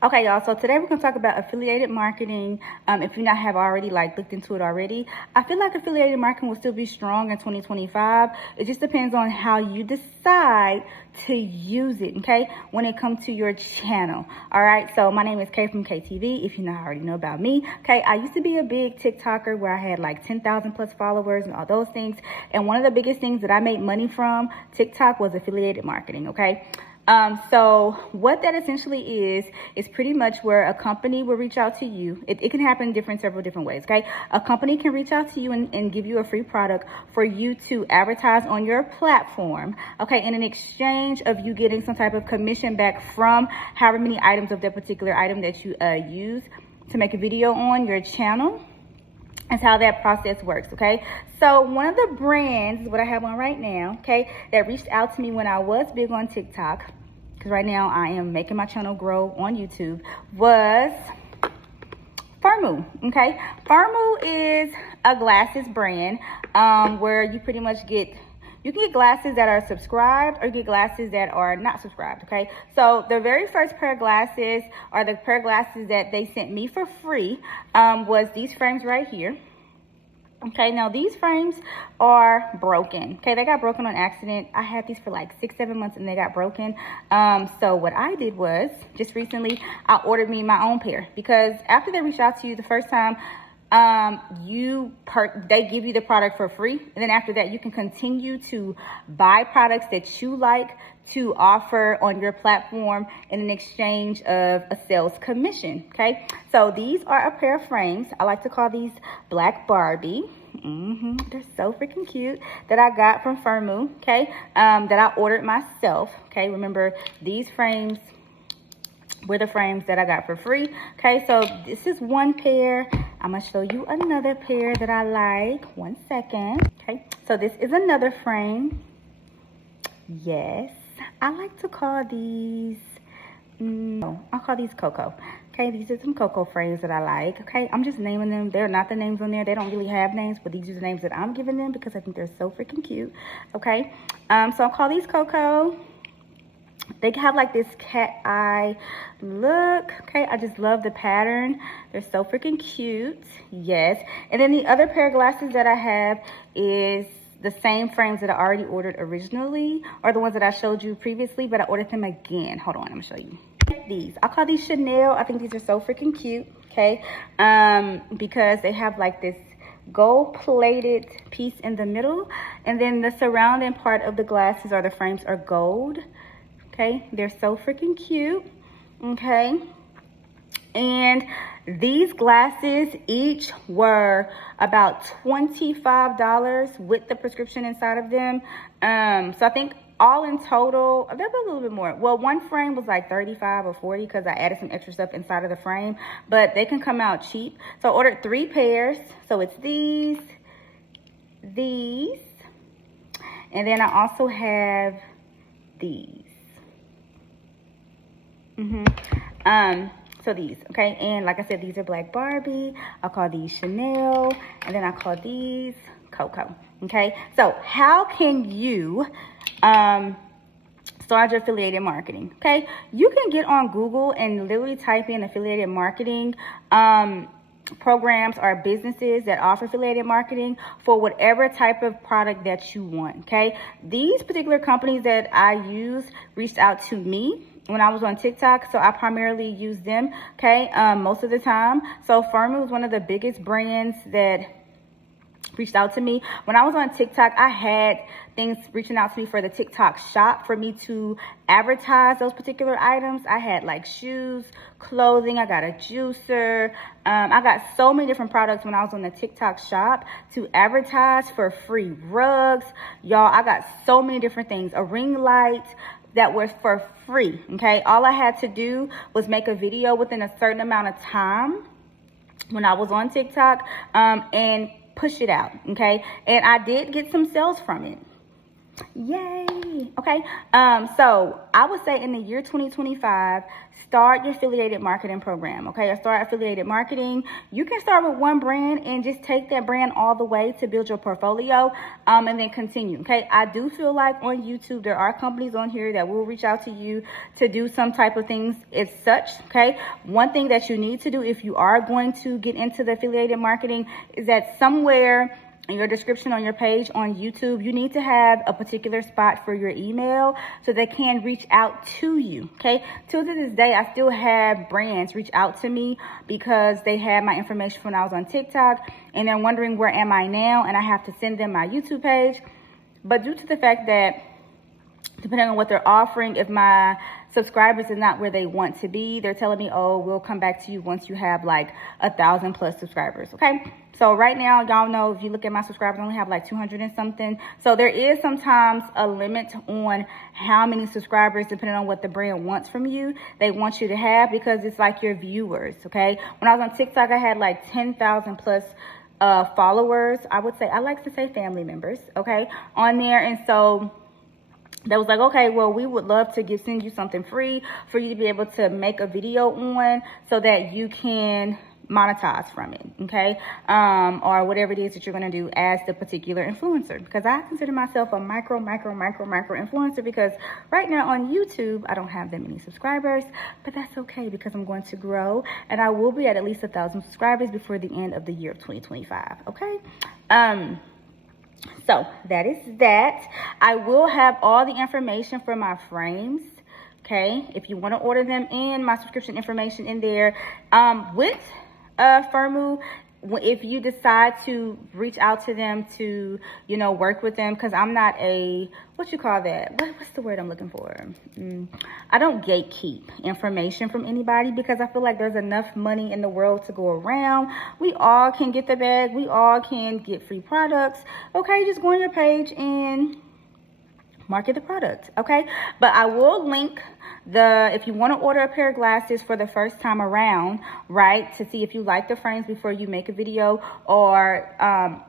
Okay, y'all, so today we're going to talk about affiliated marketing. If you not have already looked into it already, I feel like affiliated marketing will still be strong in 2025. It just depends on how you decide to use it, okay, when it comes to your channel. All right, so my name is Kay from KTV, if you not already know about me. Okay, I used to be a big TikToker where I had like 10,000 plus followers and all those things. And one of the biggest things that I made money from TikTok was affiliated marketing, okay? So what that essentially is pretty much where a company will reach out to you. It can happen in several different ways, okay? A company can reach out to you and give you a free product for you to advertise on your platform, okay? And in exchange of you getting some type of commission back from however many items of that particular item that you use to make a video on your channel. That's how that process works, okay? So one of the brands, what I have on right now, okay, that reached out to me when I was big on TikTok, because right now I am making my channel grow on YouTube, was Firmoo, okay? Firmoo is a glasses brand where you pretty much you can get glasses that are subscribed or you get glasses that are not subscribed, okay? So the very first pair of glasses, or the pair of glasses that they sent me for free, was these frames right here. Okay, now these frames are broken. Okay, they got broken on accident. I had these for like 6-7 months and they got broken. So what I did was, just recently, I ordered me my own pair, because after they reach out to you the first time, they give you the product for free, and then after that you can continue to buy products that you like to offer on your platform in exchange of a sales commission. Okay, so these are a pair of frames. I like to call these Black Barbie. They're so freaking cute, that I got from Firmoo, okay, that I ordered myself. Okay, remember, these frames were the frames that I got for free. Okay, so this is one pair. I'm gonna show you another pair that I like. 1 second. Okay, so this is another frame. Yes, I like to call these, I'll call these Coco. Okay, these are some Coco frames that I like. Okay, I'm just naming them. They're not the names on there. They don't really have names, but these are the names that I'm giving them because I think they're so freaking cute. Okay, so I'll call these Coco. They have like this cat eye look. Okay, I just love the pattern. They're so freaking cute. Yes. And then the other pair of glasses that I have is the same frames that I already ordered originally, or the ones that I showed you previously, but I ordered them again. Hold on, I'm gonna show you. These, I call these Chanel. I think these are so freaking cute. Okay, because they have like this gold plated piece in the middle, and then the surrounding part of the glasses, or the frames, are gold. Okay, they're so freaking cute. Okay, and these glasses each were about $25 with the prescription inside of them. So I think all in total, they're a little bit more. Well, one frame was like 35 or 40 because I added some extra stuff inside of the frame, but they can come out cheap. So I ordered 3 pairs. So it's these, and then I also have these. So these, okay, and like I said, these are Black Barbie. I'll call these Chanel, and then I call these Coco. Okay, so how can you start your affiliated marketing? Okay, you can get on Google and literally type in affiliated marketing programs or businesses that offer affiliated marketing for whatever type of product that you want. Okay, these particular companies that I use reached out to me when I was on TikTok, so I primarily use them, okay, most of the time. So Firmoo is one of the biggest brands that reached out to me. When I was on TikTok, I had things reaching out to me for the TikTok shop for me to advertise those particular items. I had like shoes, clothing, I got a juicer. I got so many different products when I was on the TikTok shop to advertise for free. Rugs, y'all, I got so many different things. A ring light that was for free, okay? All I had to do was make a video within a certain amount of time when I was on TikTok and push it out, okay? And I did get some sales from it. Yay. Okay. So I would say in the year 2025, start your affiliated marketing program. Okay. Or start affiliated marketing. You can start with one brand and just take that brand all the way to build your portfolio, and then continue. Okay. I do feel like on YouTube, there are companies on here that will reach out to you to do some type of things as such. Okay. One thing that you need to do if you are going to get into the affiliated marketing is that somewhere in your description on your page on YouTube, you need to have a particular spot for your email so they can reach out to you. Okay. Till to this day, I still have brands reach out to me because they had my information when I was on TikTok and they're wondering where am I now, and I have to send them my YouTube page. But due to the fact that depending on what they're offering, if my subscribers are not where they want to be, they're telling me, oh, we'll come back to you once you have like 1,000+ subscribers. Okay. So right now, y'all know, if you look at my subscribers, I only have like 200 and something. So there is sometimes a limit on how many subscribers, depending on what the brand wants from you, they want you to have, because it's like your viewers. Okay. When I was on TikTok, I had like 10,000+ followers. I would say, I like to say family members. Okay. On there. And so that was like, okay, well, we would love to send you something free for you to be able to make a video on so that you can monetize from it, okay? Or whatever it is that you're going to do as the particular influencer, because I consider myself a micro influencer, because right now on YouTube, I don't have that many subscribers, but that's okay because I'm going to grow and I will be at least 1,000 subscribers before the end of the year of 2025, okay? So that is that. I will have all the information for my frames. Okay. If you want to order them in, my subscription information in there. With Firmoo, if you decide to reach out to them to, work with them, because I'm not a, what's the word I'm looking for? I don't gatekeep information from anybody, because I feel like there's enough money in the world to go around. We all can get the bag. We all can get free products. Okay, just go on your page and market the product. Okay, but I will link if you want to order a pair of glasses for the first time around, right, to see if you like the frames before you make a video, or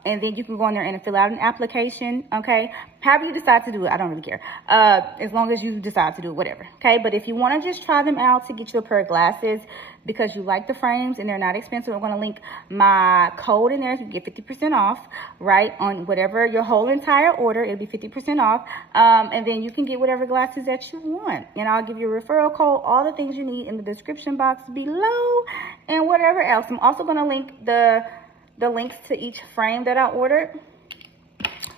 and then you can go in there and fill out an application. Okay, however you decide to do it, I don't really care, as long as you decide to do it, whatever. Okay, but if you want to just try them out to get you a pair of glasses because you like the frames and they're not expensive, I'm going to link my code in there so you get 50% off, right, on whatever your whole entire order. It'll be 50% off, and then you can get whatever glasses that you want, and I'll give you a referral code, all the things you need in the description box below, and whatever else. I'm also going to link the links to each frame that I ordered,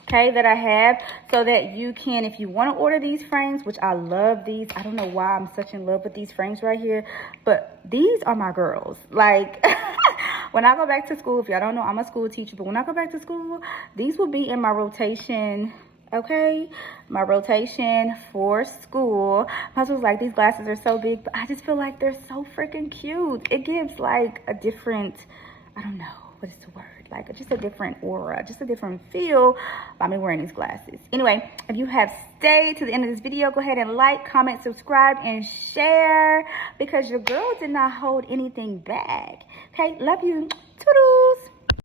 okay, that I have, so that you can, if you want to order these frames, which I love these. I don't know why I'm such in love with these frames right here, but these are my girls. Like, when I go back to school, if y'all don't know, I'm a school teacher, but when I go back to school, these will be in my rotation. Okay, my rotation for school. My husband was like, these glasses are so big, but I just feel like they're so freaking cute. It gives like a different, I don't know, what is the word? Like just a different aura, just a different feel by me wearing these glasses. Anyway, if you have stayed to the end of this video, go ahead and like, comment, subscribe, and share, because your girl did not hold anything back. Okay, love you. Toodles.